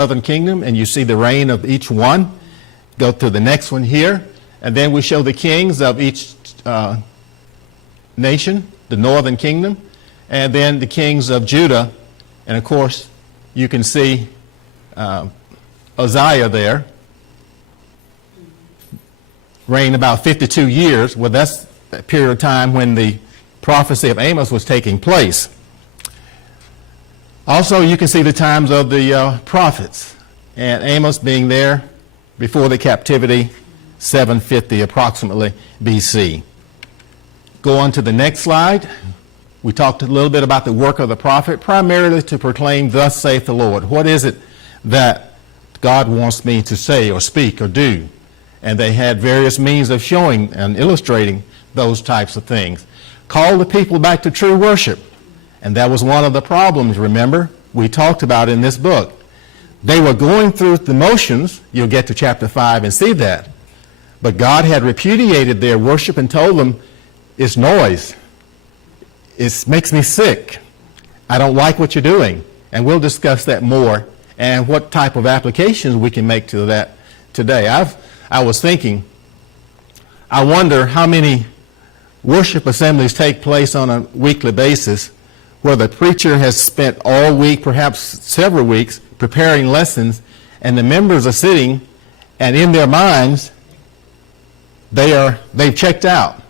southern kingdom, and you see the reign of each one. Go to the next one here, and then we show the kings of each nation, the northern kingdom, and then the kings of Judah. And of course, you can see Uzziah there, reigned about 52 years. Well, that's a period of time when the prophecy of Amos was taking place. Also, you can see the times of the prophets, and Amos being there before the captivity, 750 approximately BC. Go on to the next slide. We talked a little bit about the work of the prophet, primarily to proclaim, thus saith the Lord. What is it that God wants me to say or speak or do? And they had various means of showing and illustrating those types of things. Call the people back to true worship. And that was one of the problems, remember, we talked about in this book. They were going through the motions. You'll get to chapter 5 and see that. But God had repudiated their worship and told them, it's noise. It makes me sick. I don't like what you're doing. And we'll discuss that more and what type of applications we can make to that today. I was thinking, I wonder how many worship assemblies take place on a weekly basis where the preacher has spent all week, perhaps several weeks, preparing lessons, and the members are sitting, and in their minds, they've checked out.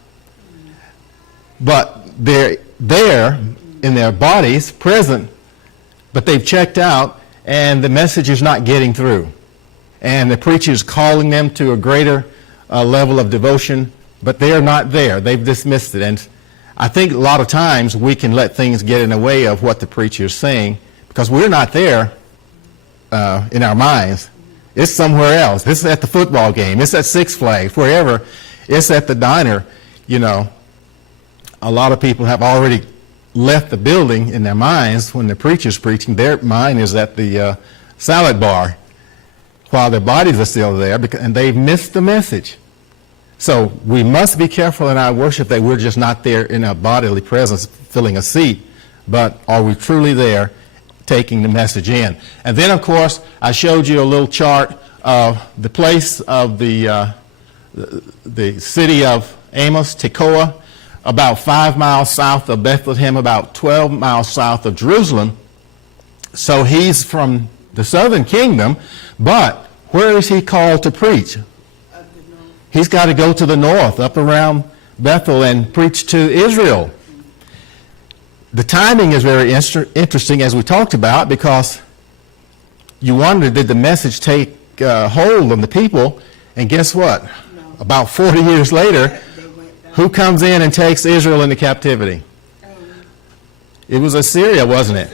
But they're there in their bodies, present, but they've checked out, and the message is not getting through. And the preacher is calling them to a greater level of devotion, but they're not there. They've dismissed it. And I think a lot of times we can let things get in the way of what the preacher is saying because we're not there in our minds. It's somewhere else. It's at the football game. It's at Six Flags, wherever. It's at the diner. You know, a lot of people have already left the building in their minds when the preacher's preaching. Their mind is at the salad bar while their bodies are still there, and they've missed the message. So we must be careful in our worship that we're just not there in our bodily presence filling a seat, but are we truly there taking the message in? And then, of course, I showed you a little chart of the place of the city of Amos, Tekoa, about 5 miles south of Bethlehem, about 12 miles south of Jerusalem. So he's from the southern kingdom, but where is he called to preach? He's got to go to the north, up around Bethel, and preach to Israel. The timing is very interesting, as we talked about, because you wonder, did the message take hold on the people? And guess what? No. About 40 years later, who comes in and takes Israel into captivity? It was Assyria, wasn't it?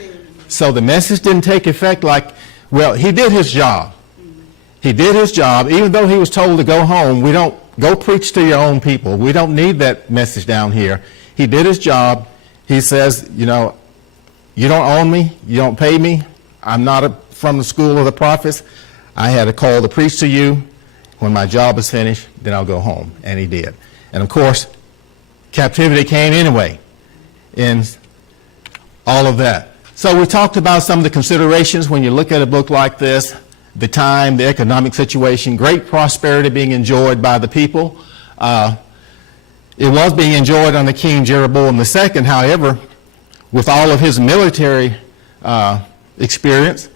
So the message didn't take effect like, well, he did his job. He did his job, even though he was told to go home. We don't go preach to your own people. We don't need that message down here. He did his job. He says, you know, you don't own me. You don't pay me. I'm not from the school of the prophets. I had a call to preach to you. When my job is finished, then I'll go home. And he did. And of course, captivity came anyway in all of that. So we talked about some of the considerations when you look at a book like this. The time, the economic situation, great prosperity being enjoyed by the people. It was being enjoyed under King Jeroboam II. However, with all of his military experience,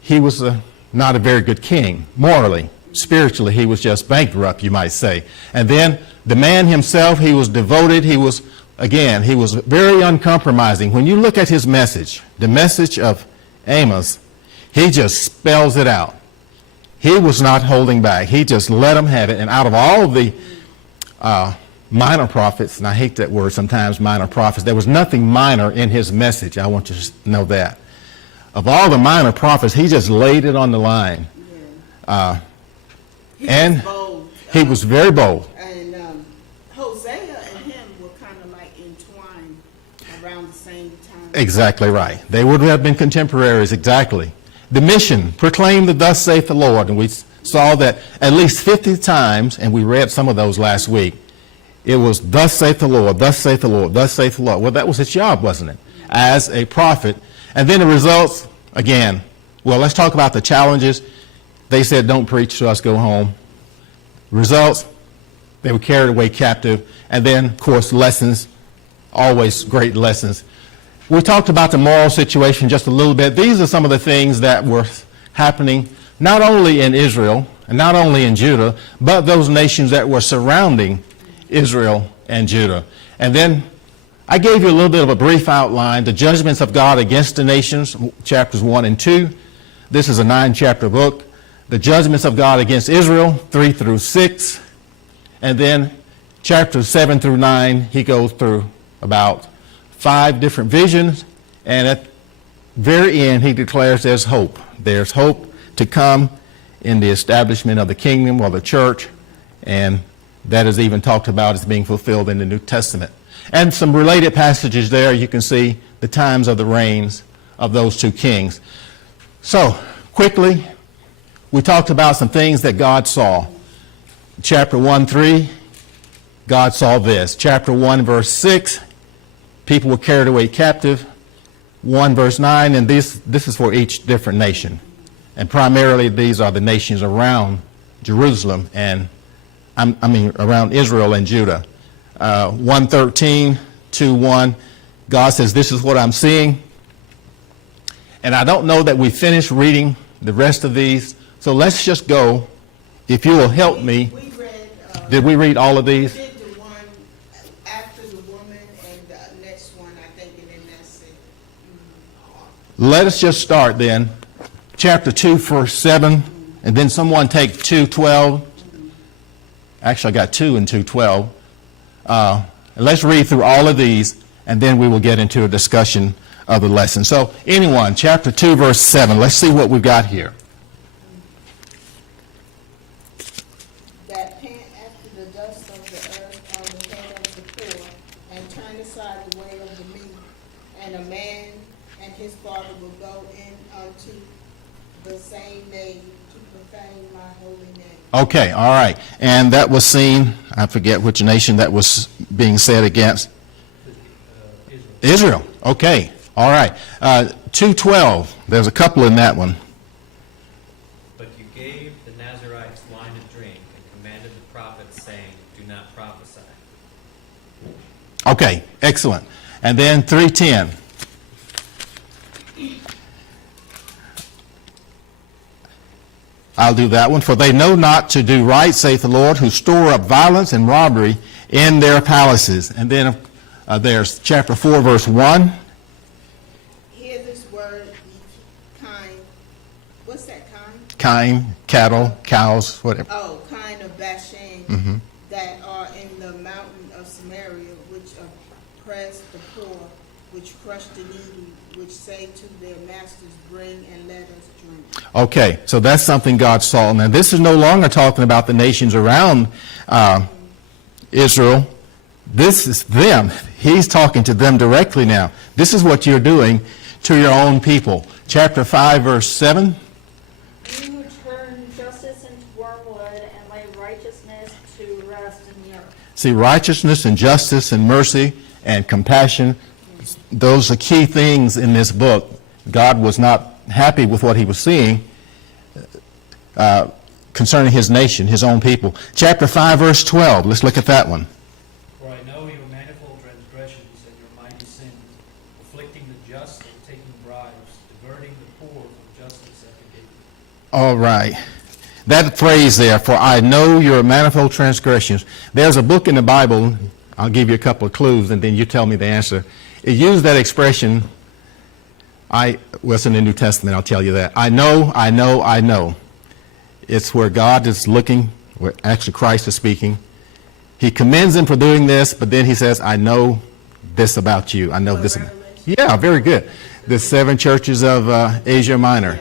he was not a very good king, morally. Spiritually, he was just bankrupt, you might say. And then the man himself, he was devoted. He was very uncompromising. When you look at his message, the message of Amos, he just spells it out. He was not holding back. He just let them have it. And out of all of the minor prophets, and I hate that word sometimes, minor prophets, there was nothing minor in his message. I want you to know that. Of all the minor prophets, he just laid it on the line. And he was very bold. And Hosea and him were kind of like entwined around the same time. Exactly right. They would have been contemporaries, exactly. The mission, proclaim the thus saith the Lord. And we saw that at least 50 times, and we read some of those last week. It was thus saith the Lord, thus saith the Lord, thus saith the Lord. Well, that was his job, wasn't it? As a prophet. And then the results, again, Well, let's talk about the challenges. They said, don't preach to us, go home. Results, they were carried away captive. And then, of course, lessons, always great lessons. We talked about the moral situation just a little bit. These are some of the things that were happening not only in Israel and not only in Judah, but those nations that were surrounding Israel and Judah. And then I gave you a little bit of a brief outline, the judgments of God against the nations, chapters 1 and 2. This is a 9-chapter book. The judgments of God against Israel, 3 through 6. And then chapters 7 through 9, he goes through about 5 different visions. And at the very end, he declares there's hope. There's hope to come in the establishment of the kingdom or the church. And that is even talked about as being fulfilled in the New Testament. And some related passages there, you can see the times of the reigns of those 2 kings. So, quickly, we talked about some things that God saw. Chapter 1:3, God saw this. Chapter 1, verse 6, people were carried away captive. 1, verse 9, and this is for each different nation. And primarily, these are the nations around Jerusalem and, around Israel and Judah. 1:13, 2:1, God says, this is what I'm seeing. And I don't know that we finished reading the rest of these, so let's just go. If you will help me. We read, did we read all of these? We did the one after the woman and the next one, I think, and then that's it. Let us just start then. Chapter 2, verse 7, and then someone take 2:12. Actually, I got 2 and 2:12. Let's read through all of these, and then we will get into a discussion of the lesson. So, anyone, chapter 2, verse 7. Let's see what we've got here. That pant after the dust of the earth on the head of the poor, and turn aside the way of the meek, and a man and his father will go in unto the same name to profane my holy name. Okay, all right. And that was seen, I forget which nation that was being said against. Israel. Okay, all right. 2:12, there's a couple in that one. But you gave the Nazarites wine to drink and commanded the prophets, saying, do not prophesy. Okay, excellent. And then 3:10. I'll do that one. For they know not to do right, saith the Lord, who store up violence and robbery in their palaces. And then there's chapter 4, verse 1. Hear this word, ye kind. What's that kind? Kine, cattle, cows, whatever. Oh, kind of Bashan, that are in the mountain of Samaria, which oppress the poor, which crush the needy, which say to their masters, bring and let us drink. Okay, so that's something God saw. Now, this is no longer talking about the nations around Israel. This is them. He's talking to them directly now. This is what you're doing to your own people. Chapter 5, verse 7. You who turn justice into wormwood and lay righteousness to rest in the earth. See, righteousness and justice and mercy and compassion, those are key things in this book. God was not happy with what he was seeing concerning his nation, his own people. Chapter 5, verse 12. Let's look at that one. For I know your manifold transgressions and your mighty sins, afflicting the just and taking bribes, diverting the poor from justice at the gate. All right. That phrase there, for I know your manifold transgressions. There's a book in the Bible, I'll give you a couple of clues, and then you tell me the answer. It used that expression, it's in the New Testament, I'll tell you that. I know, I know, I know. It's where God is looking, where actually Christ is speaking. He commends him for doing this, but then he says, I know this about you. I know this. Yeah, very good. The 7 churches of Asia Minor.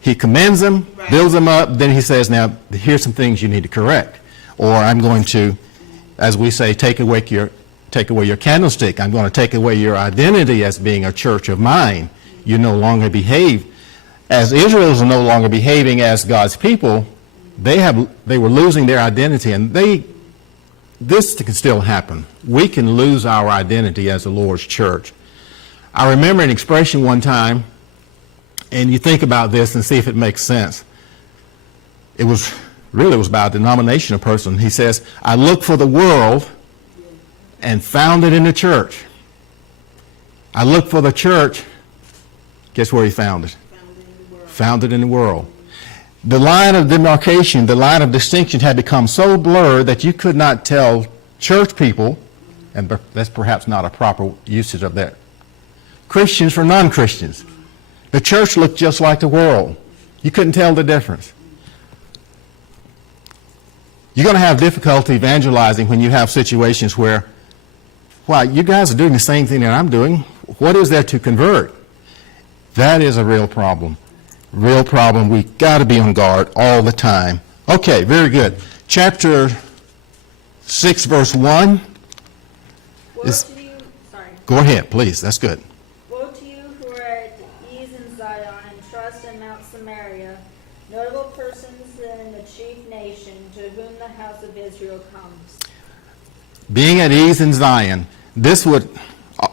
He commends them, builds them up, then he says, now, here's some things you need to correct. Or I'm going to, as we say, take away your candlestick. I'm going to take away your identity as being a church of mine. You no longer behave as Israel is no longer behaving as God's people. They were losing their identity, and this can still happen. We can lose our identity as the Lord's church. I remember an expression one time, And you think about this and see if it makes sense. It was about a denominational person. He says, I looked for the world and found it in the church. I looked for the church. Guess where he found it? Found it in the world. The line of demarcation, the line of distinction had become so blurred that you could not tell church people, and that's perhaps not a proper usage of that, Christians from non-Christians. The church looked just like the world. You couldn't tell the difference. You're going to have difficulty evangelizing when you have situations where, wow, you guys are doing the same thing that I'm doing. What is there to convert? That is a real problem. Real problem. We've got to be on guard all the time. Okay, very good. Chapter 6, verse 1. Woe to you, sorry. Go ahead, please. That's good. Woe to you who are at ease in Zion and trust in Mount Samaria, notable persons in the chief nation to whom the house of Israel comes. Being at ease in Zion, this would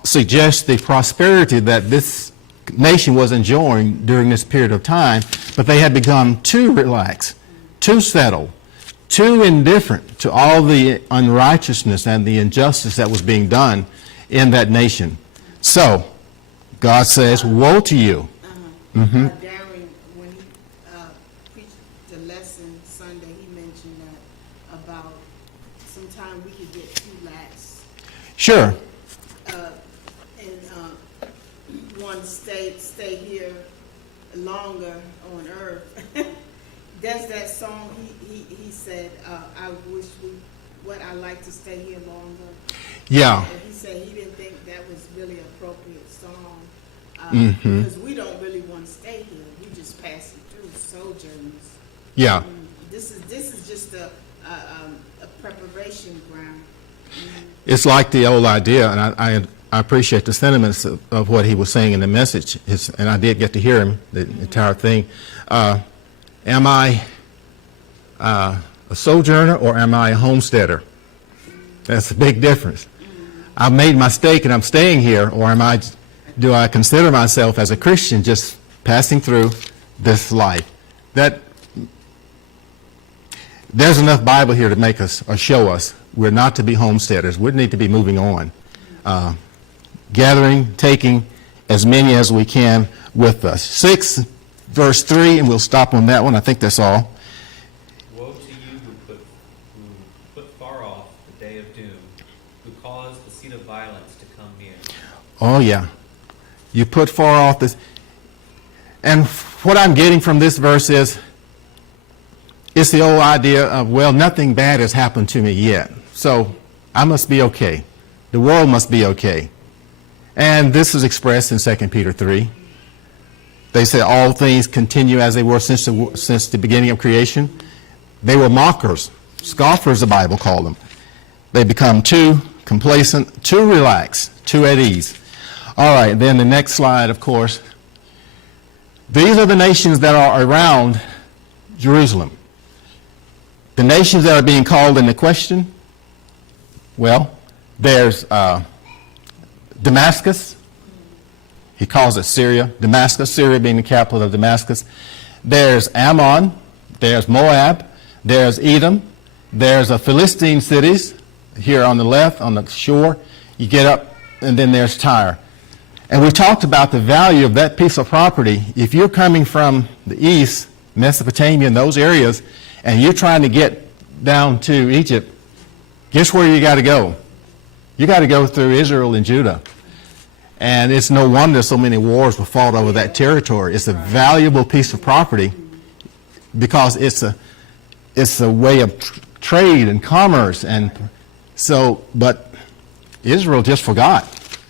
suggest the prosperity that this nation was enjoying during this period of time, but they had become too relaxed, too settled, too indifferent to all the unrighteousness and the injustice that was being done in that nation. So, God says, woe to you. Darren, when he preached the lesson Sunday, he mentioned that about sometimes we could get too lax. Sure. Want to stay here longer on earth. That's that song he said, I wish I'd like to stay here longer. Yeah. And he said he didn't think that was really an appropriate song because we don't really want to stay here. We just passing through sojourners. Yeah. This is just a preparation ground. It's like the old idea, and I appreciate the sentiments of what he was saying in the message, and I did get to hear him, the entire thing. Am I a sojourner or am I a homesteader? That's a big difference. I've made my stake and I'm staying here, or do I consider myself as a Christian just passing through this life? There's enough Bible here to make us or show us we're not to be homesteaders. We need to be moving on. Gathering, taking as many as we can with us. 6, verse 3, and we'll stop on that one. I think that's all. Woe to you who put far off the day of doom, who cause the seat of violence to come near. Oh, yeah. You put far off this. And what I'm getting from this verse is, it's the old idea of, well, nothing bad has happened to me yet, so I must be okay. The world must be okay. And this is expressed in 2 Peter 3. They say all things continue as they were since the beginning of creation. They were mockers, scoffers, the Bible called them. They become too complacent, too relaxed, too at ease. All right, then the next slide, of course. These are the nations that are around Jerusalem. The nations that are being called into question, well, there's Damascus. He calls it Syria. Damascus, Syria being the capital of Damascus. There's Ammon. There's Moab. There's Edom. There's Philistine cities here on the left, on the shore. You get up, and then there's Tyre. And we talked about the value of that piece of property. If you're coming from the east, Mesopotamia and those areas, and you're trying to get down to Egypt, guess where you got to go? You got to go through Israel and Judah. And it's no wonder so many wars were fought over that territory. It's a valuable piece of property because it's a way of trade and commerce. And so, but Israel just forgot.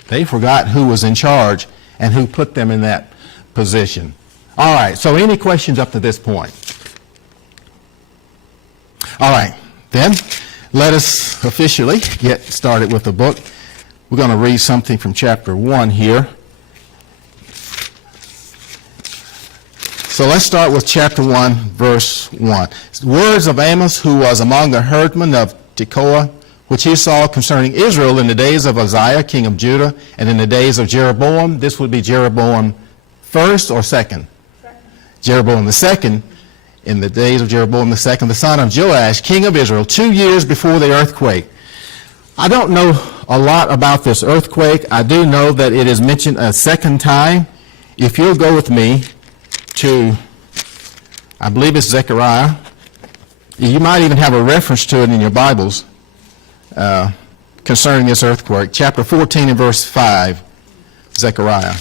They forgot who was in charge and who put them in that position. All right, so any questions up to this point? All right, then let us officially get started with the book. We're going to read something from chapter 1 here. So let's start with chapter 1, verse 1. Words of Amos, who was among the herdmen of Tekoa, which he saw concerning Israel in the days of Uzziah, king of Judah, and in the days of Jeroboam. This would be Jeroboam first or second? Jeroboam II, in the days of Jeroboam II, the son of Joash, king of Israel, 2 years before the earthquake. I don't know a lot about this earthquake. I do know that it is mentioned a second time. If you'll go with me to, I believe it's Zechariah. You might even have a reference to it in your Bibles concerning this earthquake. Chapter 14 and verse 5, Zechariah.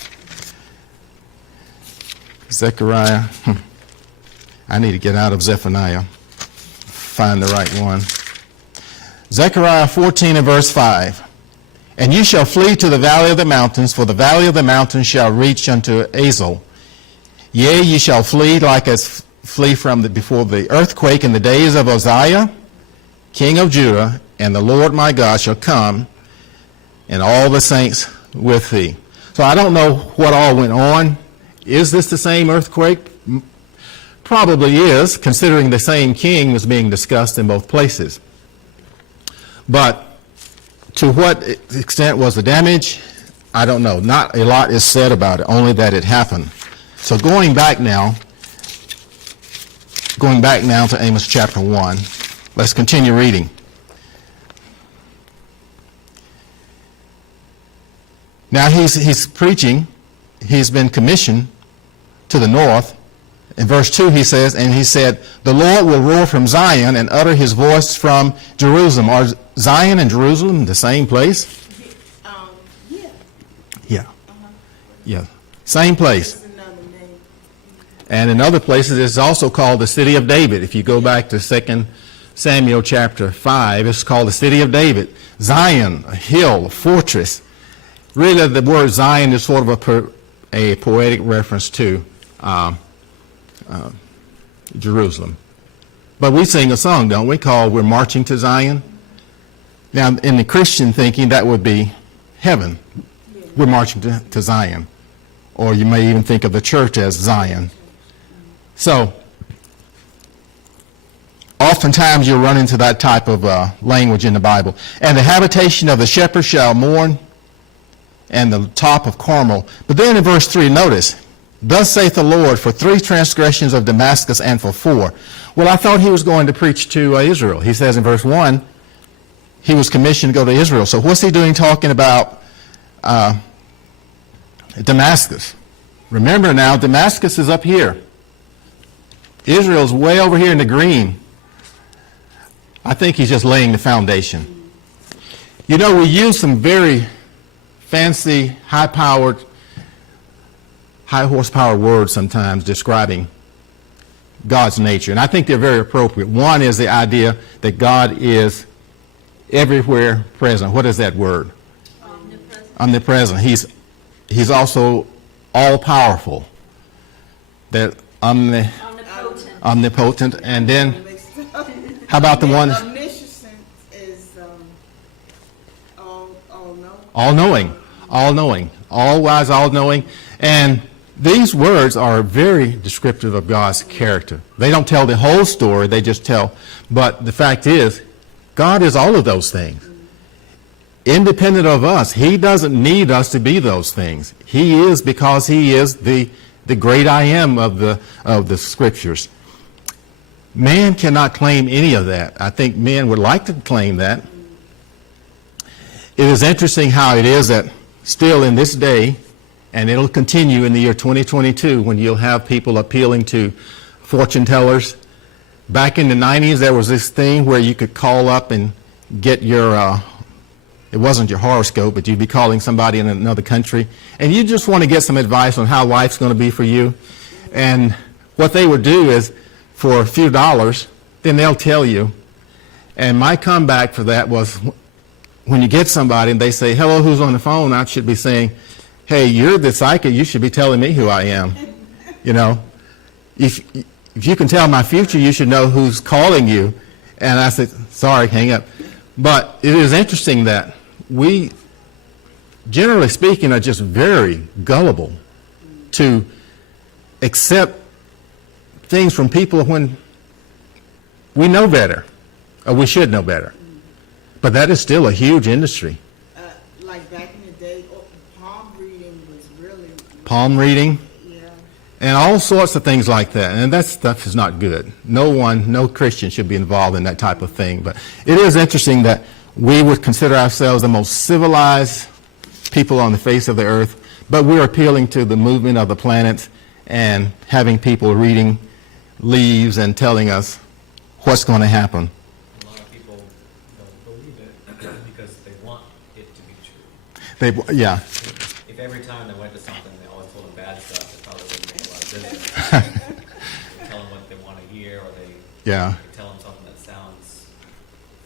Zechariah. I need to get out of Zephaniah, find the right one. Zechariah 14 and verse 5. And you shall flee to the valley of the mountains, for the valley of the mountains shall reach unto Azel. Yea, ye shall flee like as flee from before the earthquake in the days of Uzziah, king of Judah, and the Lord my God shall come, and all the saints with thee. So I don't know what all went on. Is this the same earthquake? Probably is, considering the same king was being discussed in both places. But to what extent was the damage? I don't know. Not a lot is said about it, only that it happened. So going back now to Amos chapter 1, let's continue reading. Now he's preaching. He's been commissioned to the north. In verse 2 he says, and he said, the Lord will roar from Zion and utter his voice from Jerusalem. Are Zion and Jerusalem the same place? Yeah. Yeah. Yeah. Same place. It's another name. And in other places it's also called the city of David. If you go back to 2 Samuel chapter 5, it's called the city of David. Zion, a hill, a fortress. Really the word Zion is sort of a poetic reference to Jerusalem. But we sing a song, don't we, called We're Marching to Zion? Now, in the Christian thinking, that would be heaven. We're marching to Zion. Or you may even think of the church as Zion. So, oftentimes you'll run into that type of language in the Bible. And the habitation of the shepherd shall mourn, and the top of Carmel. But then in verse 3, notice, thus saith the Lord, for 3 transgressions of Damascus and for 4. Well, I thought he was going to preach to Israel. He says in verse 1, he was commissioned to go to Israel. So what's he doing talking about Damascus? Remember now, Damascus is up here. Israel's way over here in the green. I think he's just laying the foundation. You know, we use some very fancy, high-powered, high-horsepower words sometimes describing God's nature, and I think they're very appropriate. One is the idea that God is everywhere present. What is that word? Omnipresent. He's also all-powerful. That omnipotent. And then, how about the one? Omniscient is All-knowing. All-knowing. All-wise, all-knowing. And these words are very descriptive of God's character. They don't tell the whole story, they just tell. But the fact is, God is all of those things. Independent of us. He doesn't need us to be those things. He is because he is the great I am of the scriptures. Man cannot claim any of that. I think men would like to claim that. It is interesting how it is that still in this day, and it'll continue in the year 2022 when you'll have people appealing to fortune tellers. Back in the 90s, there was this thing where you could call up and get your, it wasn't your horoscope, but you'd be calling somebody in another country, and you just want to get some advice on how life's going to be for you. And what they would do is, for a few dollars, then they'll tell you. And my comeback for that was, when you get somebody and they say, hello, who's on the phone? I should be saying, hey, you're the psychic, you should be telling me who I am. You know, if you can tell my future, you should know who's calling you. And I said, sorry, hang up. But it is interesting that we, generally speaking, are just very gullible to accept things from people when we know better, or we should know better. But that is still a huge industry. like back in the day, palm reading was really. Palm reading. Yeah. and all sorts of things like that. And that stuff is not good. No Christian should be involved in that type of thing. But it is interesting that we would consider ourselves the most civilized people on the face of the earth, but we're appealing to the movement of the planets and having people reading leaves and telling us what's going to happen. A lot of people don't believe it because they want it to be true. Yeah. If every time they went to something, they always told them bad stuff, they probably wouldn't make a lot of business. They tell them what they want to hear, or they tell them something that sounds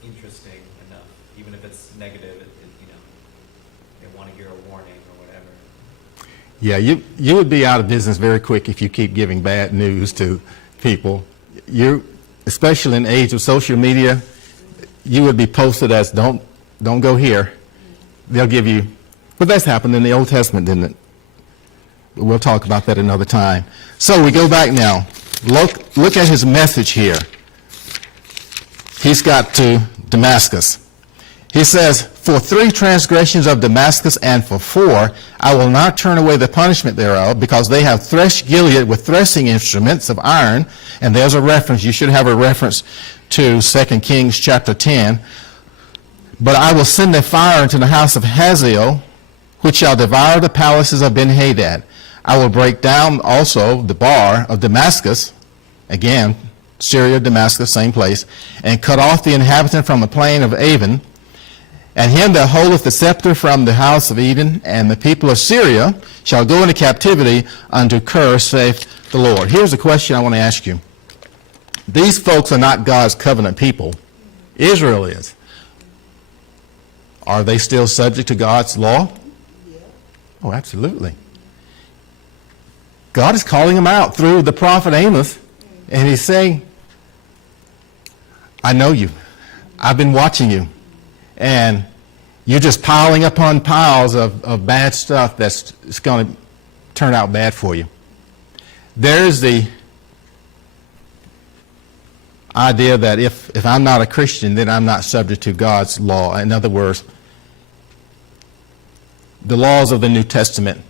interesting enough, even if it's negative. They want to hear a warning or whatever. Yeah, you would be out of business very quick if you keep giving bad news to people. Especially in the age of social media, you would be posted as don't go here. They'll give you, but that's happened in the Old Testament, didn't it? We'll talk about that another time. So we go back now. Look at his message here. He's got to Damascus. He says, for 3 transgressions of Damascus, and for 4, I will not turn away the punishment thereof, because they have threshed Gilead with threshing instruments of iron. And there's a reference. You should have a reference to 2 Kings chapter 10. But I will send a fire into the house of Hazael, which shall devour the palaces of Ben-Hadad. I will break down also the bar of Damascus, again, Syria, Damascus, same place, and cut off the inhabitant from the plain of Ammon, and him that holdeth the scepter from the house of Edom, and the people of Syria shall go into captivity unto Kir, saith the Lord. Here's a question I want to ask you. These folks are not God's covenant people. Israel is. Are they still subject to God's law? Yeah. Oh, absolutely. God is calling them out through the prophet Amos, and he's saying, I know you. I've been watching you. And you're just piling upon piles of bad stuff that's going to turn out bad for you. There's the idea that if I'm not a Christian, then I'm not subject to God's law. In other words, the laws of the New Testament,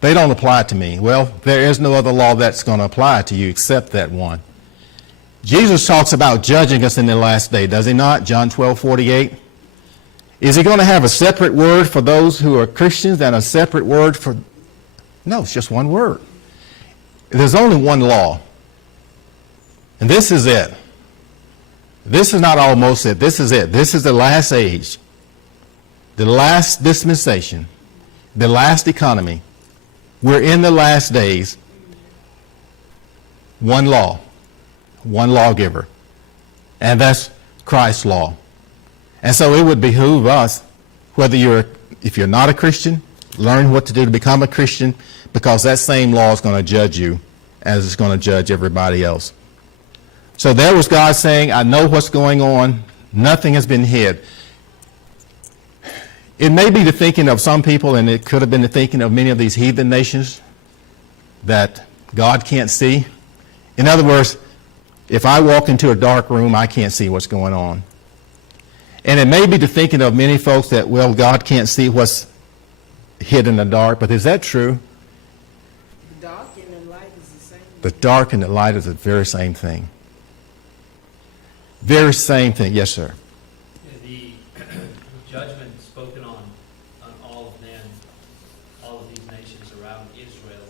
they don't apply to me. Well, there is no other law that's going to apply to you except that one. Jesus talks about judging us in the last day, does he not? John 12:48. Is he going to have a separate word for those who are Christians and a separate word for... No, it's just one word. There's only one law. And this is it. This is not almost it. This is it. This is the last age. The last dispensation. The last economy. We're in the last days. One law. One lawgiver. And that's Christ's law. And so it would behoove us, if you're not a Christian, learn what to do to become a Christian, because that same law is going to judge you as it's going to judge everybody else. So there was God saying, I know what's going on. Nothing has been hid. It may be the thinking of some people, and it could have been the thinking of many of these heathen nations, that God can't see. In other words, if I walk into a dark room, I can't see what's going on. And it may be the thinking of many folks that, well, God can't see what's hid in the dark. But is that true? The dark and the light is the same. The dark and the light is the very same thing. Very same thing. Yes, sir. The judgment spoken on all of them, all of these nations around Israel,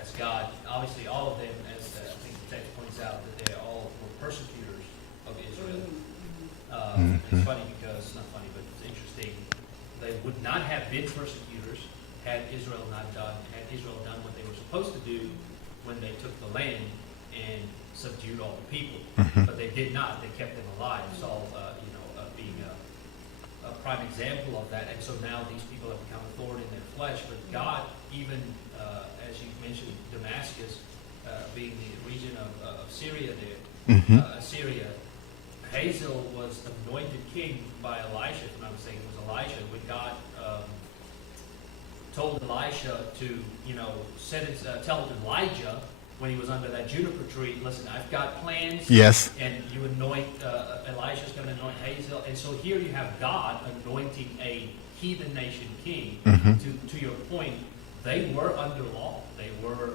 as God, obviously all of them, as I think the text points out, that they all were persecutors of Israel. It's funny because, not funny, but it's interesting. They would not have been persecutors had Israel done what they were supposed to do when they took the land and subdued all the people. But they did not. They kept them alive. Saul, being a prime example of that. And so now these people have become a thorn in their flesh. But God, even as you mentioned, Damascus being the region of Syria there, Assyria, Hazael was anointed king by Elisha, if I'm not mistaken. It was Elisha when God told Elisha to, tell Elijah when he was under that juniper tree, listen, I've got plans. Yes. And you anoint, Elisha's going to anoint Hazael. And so here you have God anointing a heathen nation king. To your point, they were under law. They were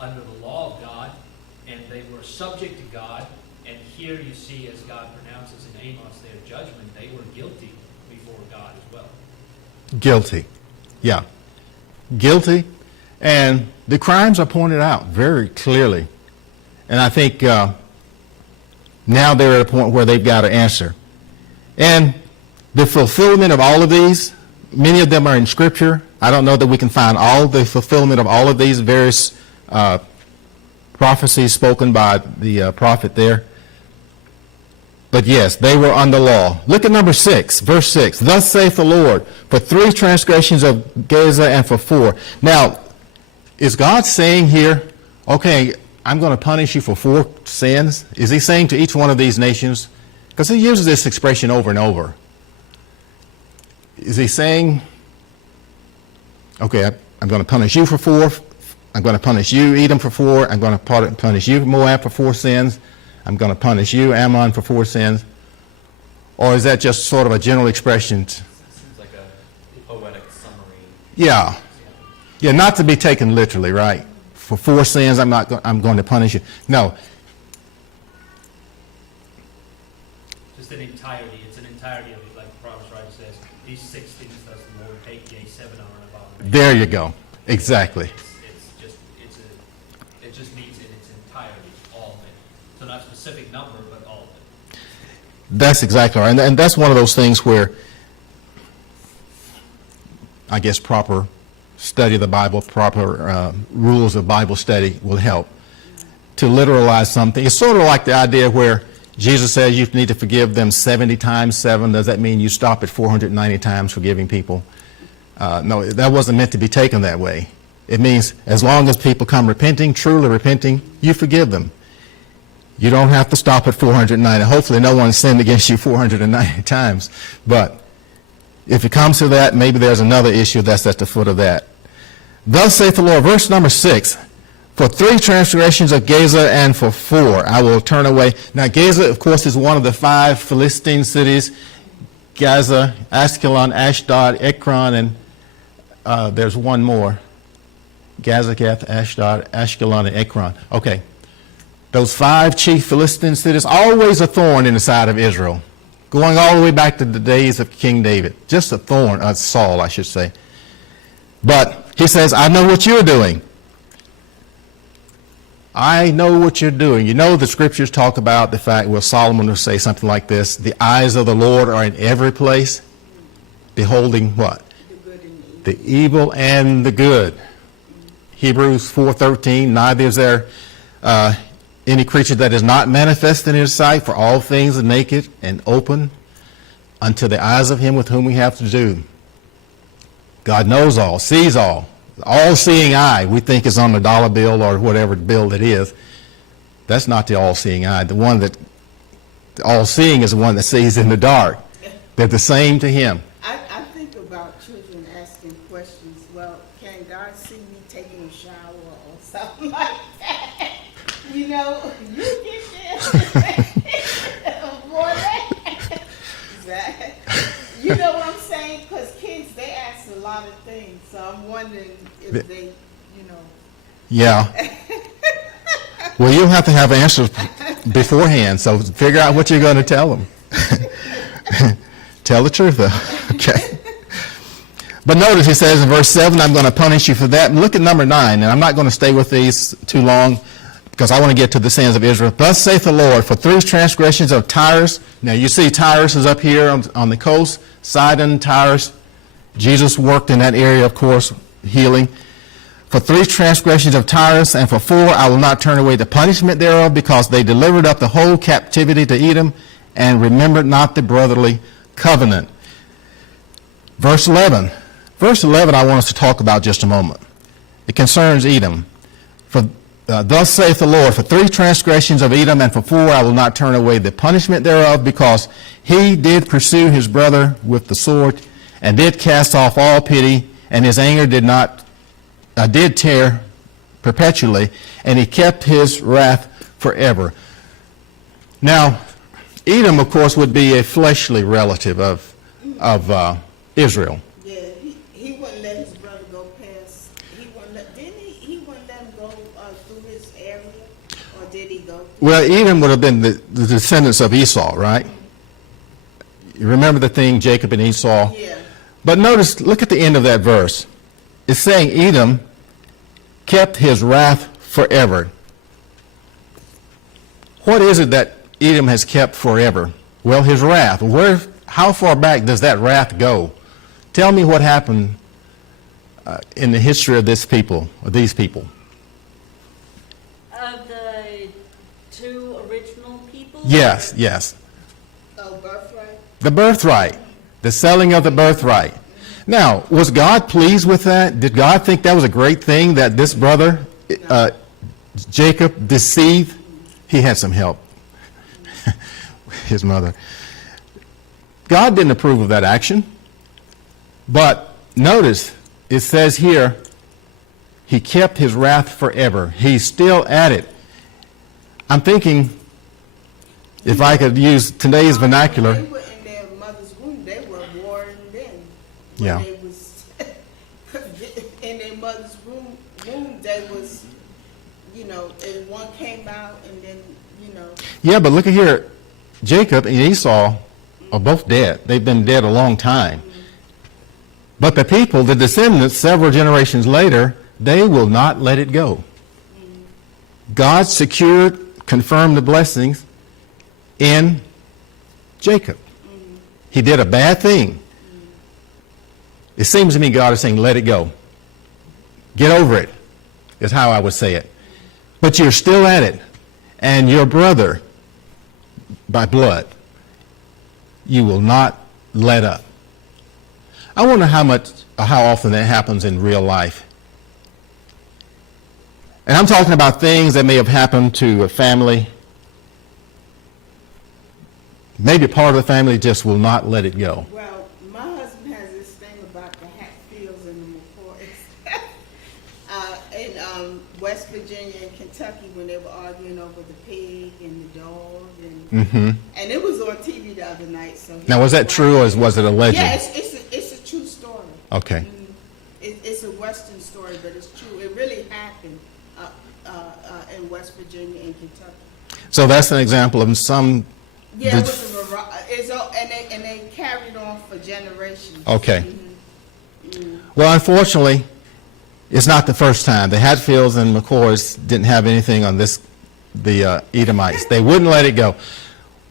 under the law of God, and they were subject to God. And here you see, as God pronounces in Amos their judgment, they were guilty before God as well. Guilty. Yeah. Guilty. And the crimes are pointed out very clearly. And I think now they're at a point where they've got to answer. And the fulfillment of all of these, many of them are in Scripture. I don't know that we can find all the fulfillment of all of these various prophecies spoken by the prophet there. But yes, they were under law. Look at number 6, verse 6. Thus saith the Lord, for 3 transgressions of Gaza and for 4. Now, is God saying here, okay, I'm going to punish you for 4 sins? Is he saying to each one of these nations? Because he uses this expression over and over. Is he saying, okay, I'm going to punish you for 4. I'm going to punish you, Edom, for 4. I'm going to punish you, Moab, for 4 sins. I'm going to punish you, Ammon, for 4 sins? Or is that just sort of a general expression? Seems like a poetic summary. Yeah. Yeah, not to be taken literally, right? For 4 sins, I'm going to punish you. No. Just an entirety. It's an entirety of it, like the promise writer says. These 6 things does the Lord hate, yea, 7 are an abomination. There you go. Exactly. It just means in its entirety, all of it. So not a specific number, but all of it. That's exactly right. And that's one of those things where, I guess, proper study of the Bible, proper rules of Bible study will help to literalize something. It's sort of like the idea where Jesus says you need to forgive them 70 times 7. Does that mean you stop at 490 times forgiving people? No, that wasn't meant to be taken that way. It means as long as people come repenting, truly repenting, you forgive them. You don't have to stop at 490. Hopefully no one sinned against you 490 times. But if it comes to that, maybe there's another issue that's at the foot of that. Thus saith the Lord, verse number 6, for 3 transgressions of Gaza and for 4 I will turn away. Now Gaza, of course, is one of the 5 Philistine cities. Gaza, Askelon, Ashdod, Ekron, and there's one more. Gaza, Gath, Ashdod, Ashkelon, and Ekron. Okay. Those 5 chief Philistine cities, always a thorn in the side of Israel. Going all the way back to the days of King David. Just a thorn, Saul, I should say. But he says, I know what you're doing. I know what you're doing. You know the scriptures talk about the fact, well, Solomon will say something like this, the eyes of the Lord are in every place, beholding what? The evil and the good. Hebrews 4:13, neither is there any creature that is not manifest in his sight, for all things are naked and open unto the eyes of him with whom we have to do. God knows all, sees all. All-seeing eye, we think, is on the dollar bill or whatever bill it is. That's not the all-seeing eye. The one that all-seeing is the one that sees in the dark. They're the same to him. I think about children asking questions. Well, can God see me taking a shower or something like that? You know, you get there. Boy, that. You know what I'm saying? Because kids, they ask a lot of things. So I'm wondering if they, you know. Yeah. Well, you'll have to have answers beforehand, so figure out what you're going to tell them. Tell the truth, though. Okay. But notice he says in verse 7, I'm going to punish you for that. And look at number 9, and I'm not going to stay with these too long because I want to get to the sins of Israel. Thus saith the Lord, for 3 transgressions of Tyrus. Now you see Tyrus is up here on the coast, Sidon, Tyrus. Jesus worked in that area, of course, healing. For 3 transgressions of Tyrus, and for 4 I will not turn away the punishment thereof, because they delivered up the whole captivity to Edom, and remembered not the brotherly covenant. Verse 11. Verse 11 I want us to talk about just a moment. It concerns Edom. For thus saith the Lord, for 3 transgressions of Edom, and for 4 I will not turn away the punishment thereof, because he did pursue his brother with the sword, and did cast off all pity, and his anger did tear perpetually, and he kept his wrath forever. Now, Edom, of course, would be a fleshly relative of Israel. Yeah, he wouldn't let his brother go past. He wouldn't let. Didn't he? He wouldn't let him go did he go through? Well, Edom would have been the descendants of Esau, right? You remember the thing, Jacob and Esau? Yeah. But notice, look at the end of that verse. It's saying Edom kept his wrath forever. What is it that Edom has kept forever? Well, his wrath. How far back does that wrath go? Tell me what happened in the history of this people, of these people. Of the two original people? Yes, yes. Oh, birthright? The birthright. The selling of the birthright. Now, was God pleased with that? Did God think that was a great thing that this brother, Jacob, deceived? He had some help. His mother. God didn't approve of that action. But notice, it says here, he kept his wrath forever. He's still at it. I'm thinking, if I could use today's vernacular. They were in their mother's womb. They were warring then. When Yeah. They was in their mother's womb, they was, and one came out and then, Yeah, but look at here. Jacob and Esau are both dead. They've been dead a long time. But the people, the descendants, several generations later, they will not let it go. God secured, confirmed the blessings in Jacob. He did a bad thing. It seems to me God is saying, let it go. Get over it, is how I would say it. But you're still at it. And your brother, by blood, you will not let up. I wonder how often that happens in real life. And I'm talking about things that may have happened to a family. Maybe part of the family just will not let it go. well, my husband has this thing about the Hatfields and the McCoys. In West Virginia and Kentucky when they were arguing over the pig and the dog. And it was on TV the other night. So Now, was that true or was it a legend? Yeah, it's a true story. Okay. It's a Western story, but it's true. It really happened in West Virginia and Kentucky. So that's an example of some. Yeah, it was and they carried on for generations. Okay. Well, unfortunately, it's not the first time. The Hatfields and McCoys didn't have anything on the Edomites. They wouldn't let it go.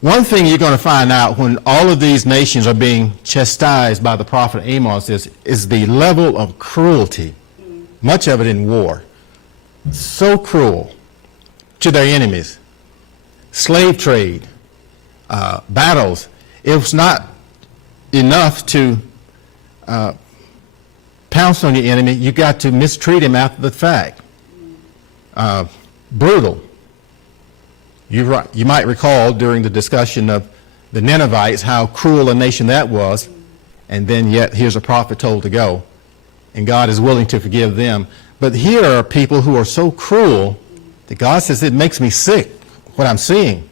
One thing you're going to find out when all of these nations are being chastised by the prophet Amos is the level of cruelty, much of it in war. So cruel to their enemies. Slave trade, battles. It was not enough to pounce on your enemy. You got to mistreat him after the fact. Brutal. You might recall during the discussion of the Ninevites how cruel a nation that was, and then yet here's a prophet told to go, and God is willing to forgive them. But here are people who are so cruel that God says it makes me sick what I'm seeing.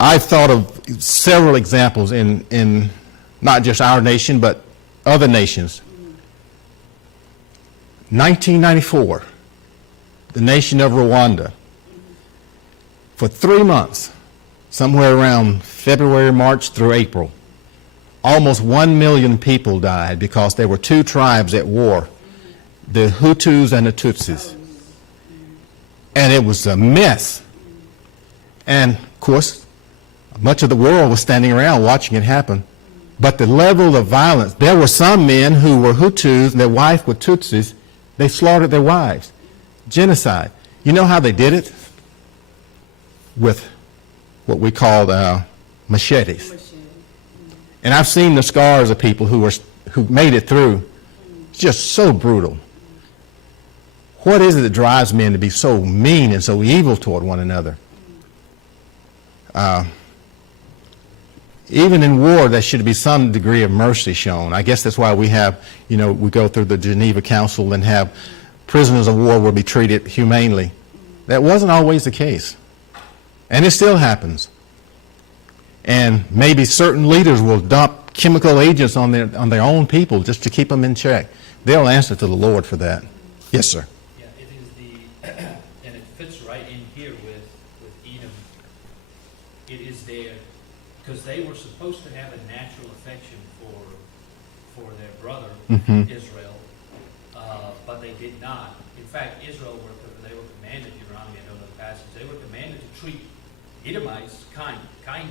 I've thought of several examples in not just our nation, but other nations. 1994, the nation of Rwanda. For 3 months, somewhere around February, March through April, almost 1 million people died because there were two tribes at war, the Hutus and the Tutsis. And it was a mess. And, of course, much of the world was standing around watching it happen. But the level of violence, there were some men who were Hutus and their wife were Tutsis. They slaughtered their wives. Genocide. You know how they did it? With what we called machetes. And I've seen the scars of people who made it through. It's just so brutal. What is it that drives men to be so mean and so evil toward one another? Even in war, there should be some degree of mercy shown. I guess that's why we have, we go through the Geneva Council and have prisoners of war will be treated humanely. That wasn't always the case. And it still happens. And maybe certain leaders will dump chemical agents on their own people just to keep them in check. They'll answer to the Lord for that. Yes, sir. Yeah, it is and it right in here with Edom. It is there, because they were supposed to have a natural affection for their brother, Israel, but they did not. In fact, they were commanded, Deuteronomy, I know the passage, they were commanded to treat Edomites kindly.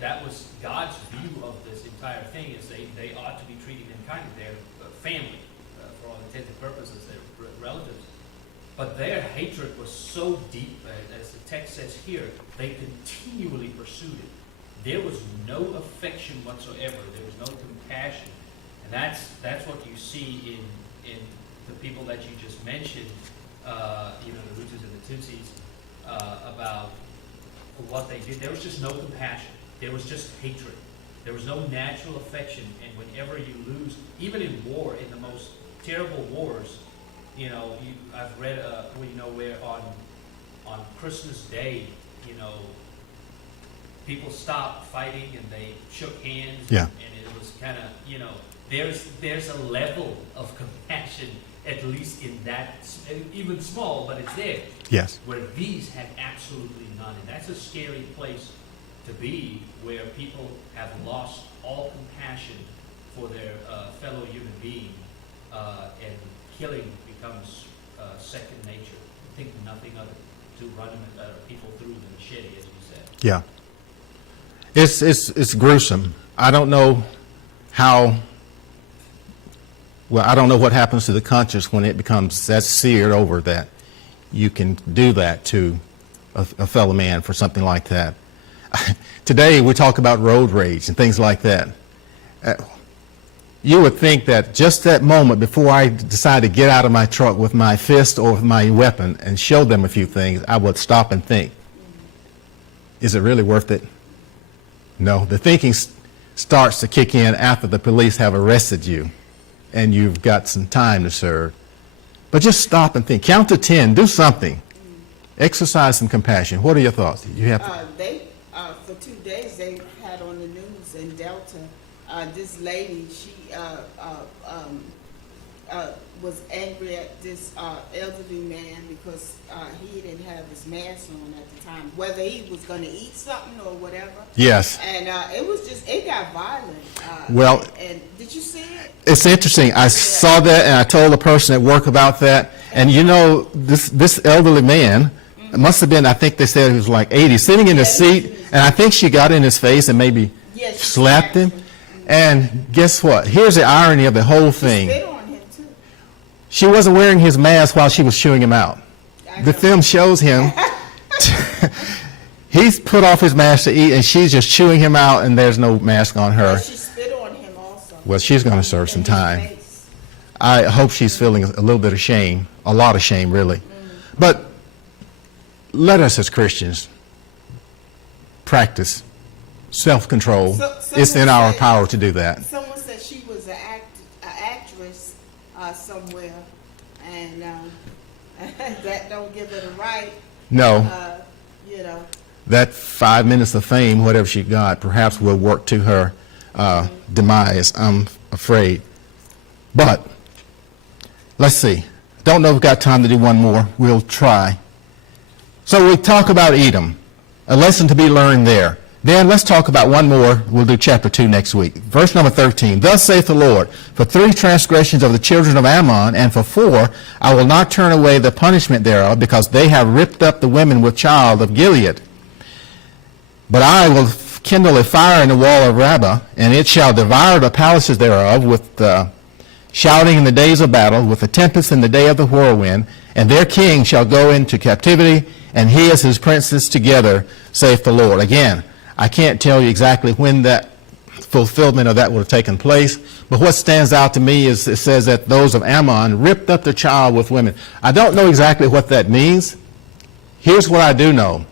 That was God's view of this entire thing, is they ought to be treating them kindly. They're family, for all intents and purposes, they're relatives. But their hatred was so deep, as the text says here, they continually pursued it. There was no affection whatsoever. There was no compassion. And that's what you see in the people that you just mentioned, the Hutus and the Tutsis, about what they did. There was just no compassion. There was just hatred. There was no natural affection. And whenever you lose, even in war, in the most terrible wars, I've read, where on Christmas Day, people stopped fighting and they shook hands. Yeah. And it was kind of, there's a level of compassion, at least in that, even small, but it's there. Yes. Where these had absolutely none. And that's a scary place to be, where people have lost all compassion for their fellow human being, and killing becomes second nature. Think nothing of it, to run people through the machete, as you said. Yeah. It's gruesome. I don't know I don't know what happens to the conscience when it becomes that seared over that you can do that to a fellow man for something like that. Today we talk about road rage and things like that. You would think that just that moment before I decide to get out of my truck with my fist or with my weapon and show them a few things, I would stop and think, is it really worth it? No, the thinking starts to kick in after the police have arrested you and you've got some time to serve. But just stop and think. Count to 10. Do something. Exercise some compassion. What are your thoughts? You have for 2 days they had on the news in Delta, this lady, she was angry at this elderly man because he didn't have his mask on at the time, whether he was going to eat something or whatever. Yes. And it got violent. Well, and did you see it? It's interesting. I saw that, and I told the person at work about that. And this elderly man, it must have been, I think they said he was like 80, sitting in his seat, and I think she got in his face and maybe slapped him. And guess what? Here's the irony of the whole thing. Spit on him too. She wasn't wearing his mask while she was chewing him out. The film shows him. He's put off his mask to eat, and she's just chewing him out, and there's no mask on her. She spit on him also. Well, she's going to serve some time. I hope she's feeling a little bit of shame, a lot of shame, really. But let us as Christians practice self-control. It's in our power to do that. Someone said she was an actress somewhere, and that don't give it a right. No. That 5 minutes of fame, whatever she got, perhaps will work to her demise, I'm afraid. But let's see. Don't know if we've got time to do one more. We'll try. So we talk about Edom, a lesson to be learned there. Then let's talk about one more. We'll do chapter 2 next week. Verse number 13. Thus saith the Lord, for 3 transgressions of the children of Ammon, and for 4, I will not turn away the punishment thereof, because they have ripped up the women with child of Gilead. But I will kindle a fire in the wall of Rabbah, and it shall devour the palaces thereof with shouting in the days of battle, with the tempest in the day of the whirlwind, and their king shall go into captivity, and he and his princes together, saith the Lord. Again, I can't tell you exactly when that fulfillment of that would have taken place, but what stands out to me is it says that those of Ammon ripped up the child with women. I don't know exactly what that means. Here's what I do know.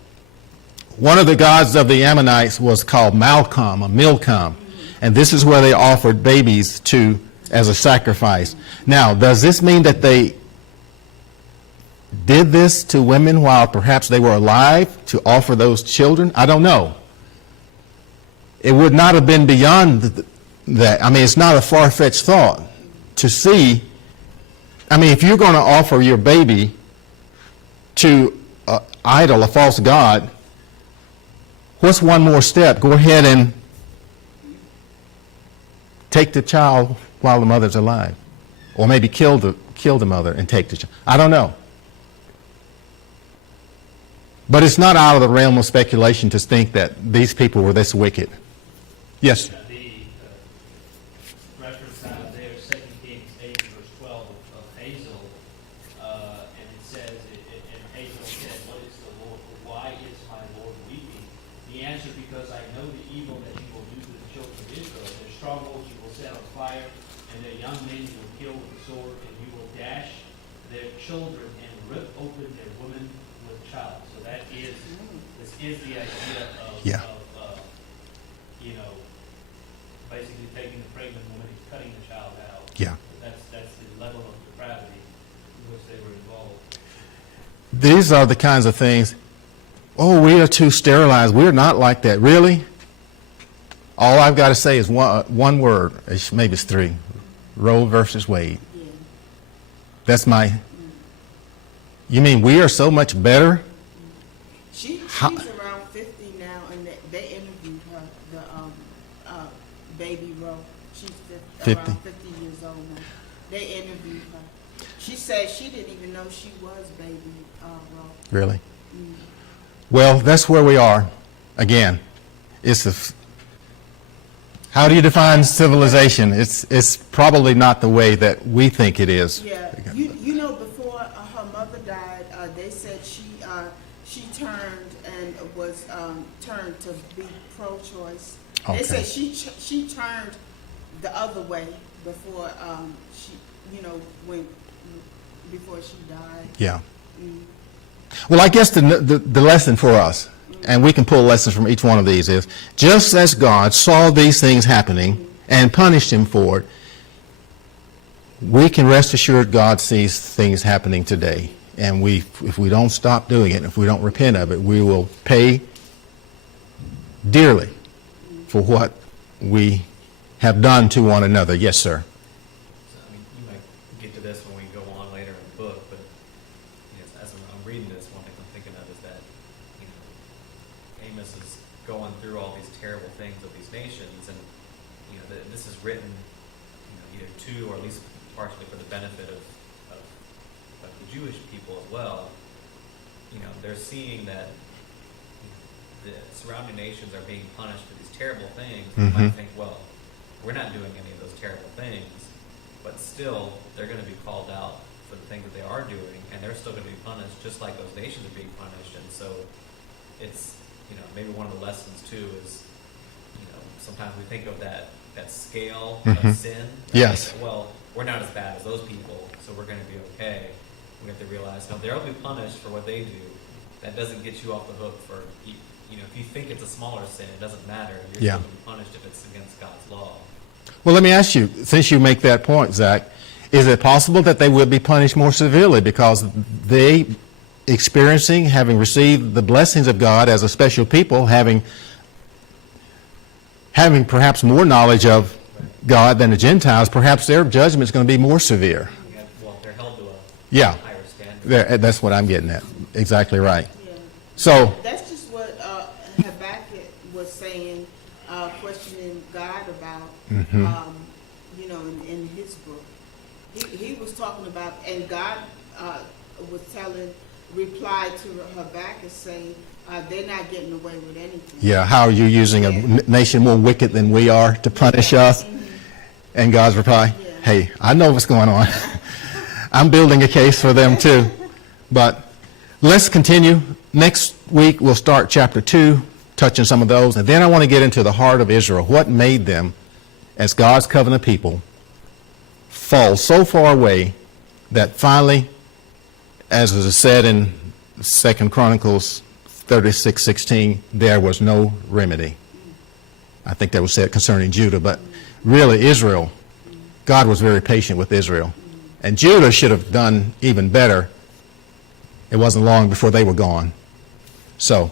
One of the gods of the Ammonites was called Malcolm, or Milcom, and this is where they offered babies to as a sacrifice. Now, does this mean that they did this to women while perhaps they were alive to offer those children? I don't know. It would not have been beyond that. I mean, it's not a far-fetched thought to see. I mean, if you're going to offer your baby to idol, a false god, what's one more step? Go ahead and take the child while the mother's alive. Or maybe kill the mother and take the child. I don't know. But it's not out of the realm of speculation to think that these people were this wicked. Yes? The reference out there, 2 Kings 8, verse 12 of Hazel, and it says, and Hazel said, "What is the Lord? Why is my Lord weeping?" He answered, "Because I know the evil that you will do to the children of Israel. Their strongholds you will set on fire, and their young men you will kill with the sword, and you will dash their children and rip open their women with child." So this is the idea of, Yeah. basically taking the pregnant woman and cutting the child out. Yeah. That's the level of depravity in which they were involved. These are the kinds of things, oh, we are too sterilized. We're not like that. Really? All I've got to say is one word. Maybe it's three. Roe versus Wade. Yeah. That's my... You mean we are so much better? She's How- around 50 now, and they interviewed her, the baby Roe. She's 50. Around 50 years old now. They interviewed her. She said she didn't even know she was baby Roe. Really? Well, that's where we are. Again, how do you define civilization? It's probably not the way that we think it is. Yeah, you know, before her mother died, they said she turned and was turned to be pro-choice. Okay. They said she turned the other way before before she died. Yeah. Well, I guess the lesson for us, and we can pull lessons from each one of these, is just as God saw these things happening and punished him for it, we can rest assured God sees things happening today. And if we don't stop doing it, if we don't repent of it, we will pay dearly for what we have done to one another. Yes, sir. So, I mean, you might get to this when we go on later in the book, but as I'm reading this, one thing I'm thinking of is that Amos is going through all these terrible things of these nations, and this is written either to, or at least partially for the benefit of the Jewish people as well. They're seeing that the surrounding nations are being punished for these terrible things. You might think, well, we're not doing any of those terrible things, but still, they're going to be called out for the things that they are doing, and they're still going to be punished just like those nations are being punished. And so it's, maybe one of the lessons too is, sometimes we think of that scale of sin. Yes. Well, we're not as bad as those people, so we're going to be okay. We have to realize, no, they'll be punished for what they do. That doesn't get you off the hook for, if you think it's a smaller sin, it doesn't matter. You're still going to be punished if it's against God's law. Well, let me ask you, since you make that point, Zach, is it possible that they will be punished more severely because they having received the blessings of God as a special people, having perhaps more knowledge of God than the Gentiles, perhaps their judgment is going to be more severe. Well, they're held to a higher standard. That's what I'm getting at. Exactly right. Yeah. So That's just what Habakkuk was saying, questioning God about, in his book. He was talking about, and God was replied to Habakkuk saying, they're not getting away with anything. yeah, how are you using a nation more wicked than we are to punish us? And God's reply, hey, I know what's going on. I'm building a case for them too. But let's continue. Next week we'll start chapter 2, touching some of those. And then I want to get into the heart of Israel. What made them, as God's covenant people, fall so far away that finally, as is said in 2 Chronicles 36:16, there was no remedy. I think that was said concerning Judah, but really Israel, God was very patient with Israel. And Judah should have done even better. It wasn't long before they were gone. So,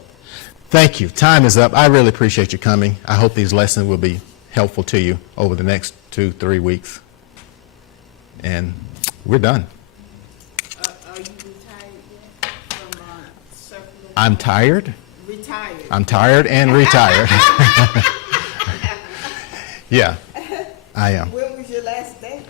thank you. Time is up. I really appreciate you coming. I hope these lessons will be helpful to you over the next 2-3 weeks. And we're done. Are you retired yet from I'm tired. Retired. I'm tired and retired. Yeah, I am. When was your last day?